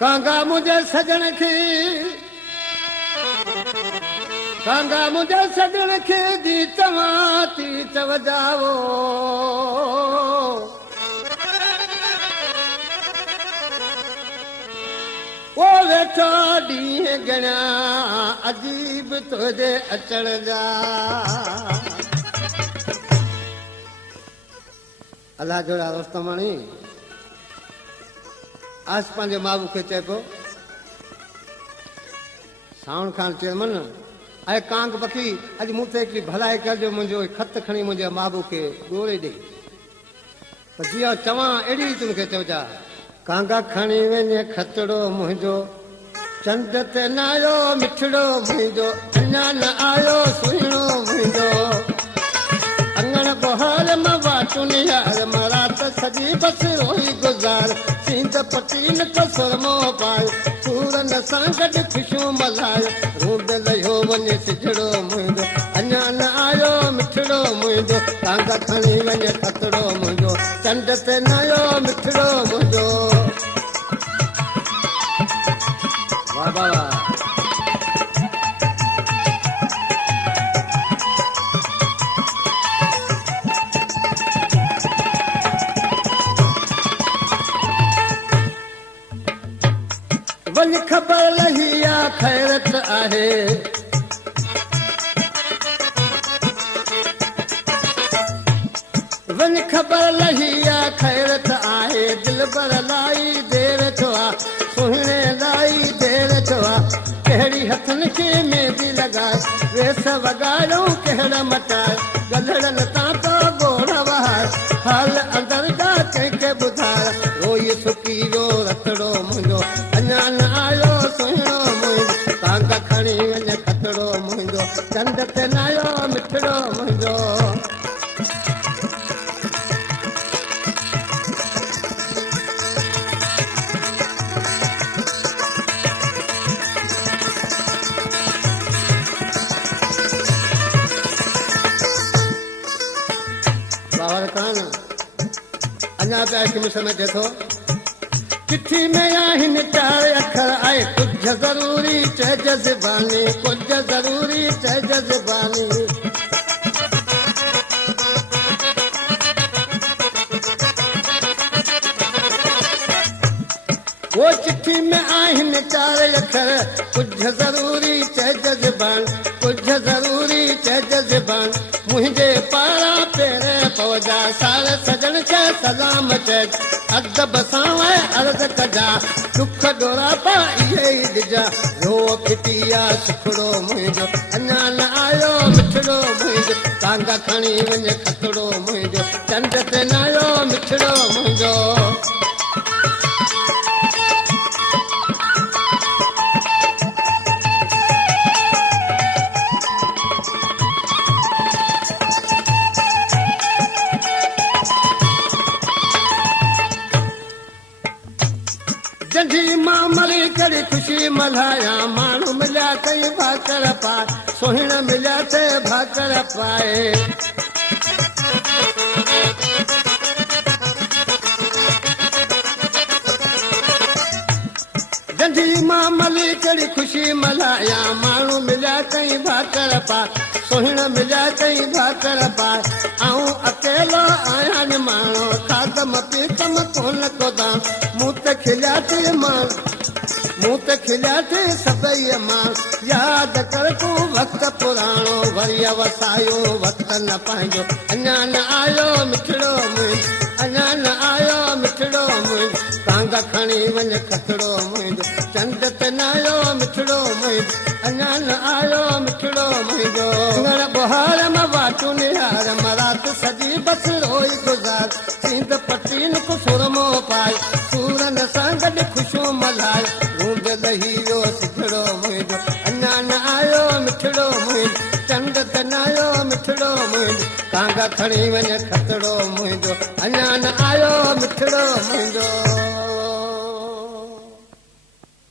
कांगा मुझे सजन खे कांगा मुझे सजन खे दी चवां थी चव जाओ ओ वेठा ॾींहं गणा अजीब तुझे अचण जा अल्लाह जोड़ा रोस्तमाणी आज पंहिंजे माबू खे चए पियो सावण खान चयोमन ऐं कांग पखी अॼु मूं ते हिकिड़ी भलाई कजो मुंहिंजो ख़त खणी मुंहिंजे माबू खे ॻोल्हे ॾे पर जीअं चवां अहिड़ी तुमखे चइजा कांगा खणी वञे खतड़ो मुंहिंजो चंद ते न आयो मिठड़ो मुंहिंजो अञा न आयो सुहिणो मुंहिंजो अंगण बहार मां वाटुनि यार मां राति सॼी बसि रोई गुज़ार सींद पटी न त सुरमो पाए सूरन सां गॾु ख़ुशियूं मल्हाए रूंद लहियो वञे सिजड़ो मुंहिंजो अञा न आयो मिठड़ो मुंहिंजो कांगा खणी वञे खतड़ो मुंहिंजो चंड ते न आयो मिठड़ो मुंहिंजो वाह वाह वञ ख़बर लही आ ख़ैरत आहे वञ ख़बर लही आ ख़ैरत आहे दिल भर लाई देर थियो आहे सुहिणे लाई देर थियो आहे कहिड़ी हथनि खे मेहंदी लॻाए वेस वॻायूं कहिड़ा मटाए गलड़नि तां तो गोड़ वहाए हाल अंदरि जा कंहिंखे ॿुधाए रोई सुकी वियो रतड़ो मुंहिंजो अञा न आयो सुहिणो मुंहिंजो कांगा खणी वञे खतड़ो मुंहिंजो चंड ते न आयो मिठड़ो मुंहिंजो अञा पिया हिकु मिस में थिए थो चिठी में आहिनि 4 अखर आहे कुझु ज़रूरी चइज ज़बानी कुझु ज़रूरी चइज ज़बानी वो चिठी में आहिनि 4 अखर कुझु ज़रूरी चइज ज़बान कुझु ज़रूरी चइज ज़बान मुंहिंजे पारां पेरे पवजा साल सजण खे सलाम चइज अदब सां अर्ज़ कजा दुख डोरा पा इहे ई ॾिजा रो फिटिया सुखड़ो मुंहिंजो अञा न आयो मिठड़ो मुंहिंजो कांगा खणी वञे खतड़ो मुंहिंजो चंड ते न आयो मिठड़ो मुंहिंजो जंझी मां मली करे ख़ुशी मल्हाया माण्हू मिलिया कई भाकर पाए सुहिण मिलिया ते भाकर पाए जंझी मां मली करे ख़ुशी मल्हाया माण्हू मिलिया कई भाकर पाए सुहिण मिलिया कई भाकर पाए ऐं अकेलो आहियां न माण्हू खाधम पीतम कोन कोदा मूं त खिलिया थी मां मूं त खिलिया थी सभई मां यादि कर तूं वक़्तु पुराणो वरी वसायो वक़्तु न पंहिंजो अञा न आयो मिठड़ो मुंहिंजो अञा न आयो मिठड़ो मुंहिंजो कांगा खणी वञे खतड़ो मुंहिंजो चंड ते न आयो मिठड़ो मुंहिंजो अञा न आयो मिठड़ो मुंहिंजो अंगण बहार मां वाटुनि यार मां राति सॼी बसि रोई गुज़ार सींद पटी न को सुरमो पाए सूरन सां गॾु ख़ुशियूं मल्हाए रूंद लही वियो सिजड़ो मुंहिंजो अञा न आयो मिठड़ो मुंहिंजो चंड ते न आयो मिठड़ो मुंहिंजो कांगा खणी वञे खतड़ो मुंहिंजो अञा न आयो मिठड़ो मुंहिंजो